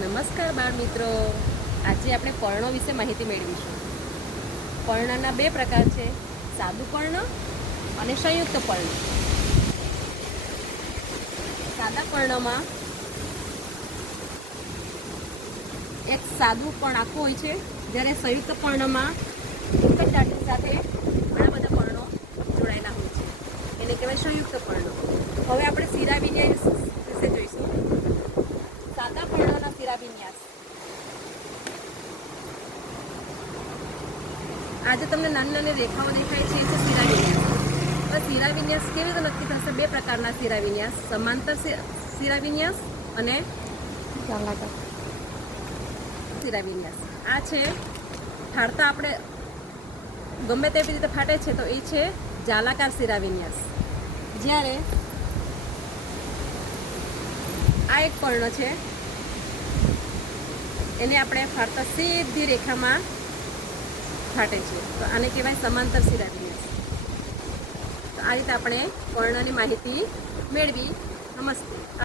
નમસ્કાર બાળ મિત્રો, આજે આપણે પર્ણો વિશે માહિતી મેળવીશું. પર્ણના બે પ્રકાર છે, સાદું પર્ણ અને સંયુક્ત પર્ણ. સાદા પર્ણમાં એક સાદું પણ આખું હોય છે, જ્યારે સંયુક્ત પર્ણમાં એક જ દાંડી સાથે ઘણા બધા પર્ણો જોડાયેલા હોય છે. એને કહેવાય સંયુક્ત પર્ણો. હવે આપણે શિરાવિન્યાસ વિશે જોઈશું. સાદા પર્ણોના શિરાવિન્યાસ. આજે તમને નાની નાની રેખાઓ દેખાય છે, એ છે શિરાવિન્યાસ. હવે શિરાવિન્યાસ કેવી રીતે નક્કી થશે? બે પ્રકારના શિરાવિન્યાસ, સમાંતર શિરાવિન્યાસ અને શિરાવિન્યાસ. આ છે ફાડતા આપણે ગમે તેવી રીતે ફાટે છે, તો એ છે જાલાકાર શિરાવિન્યાસ. જ્યારે આ એક પર્ણ છે, એને આપણે ફાડતા સીધી રેખામાં ફાટે છે, તો આને કહેવાય સમાંતર શિરાવિન્યાસ. તો આ રીતે આપણે પર્ણની માહિતી મેળવી. નમસ્તે.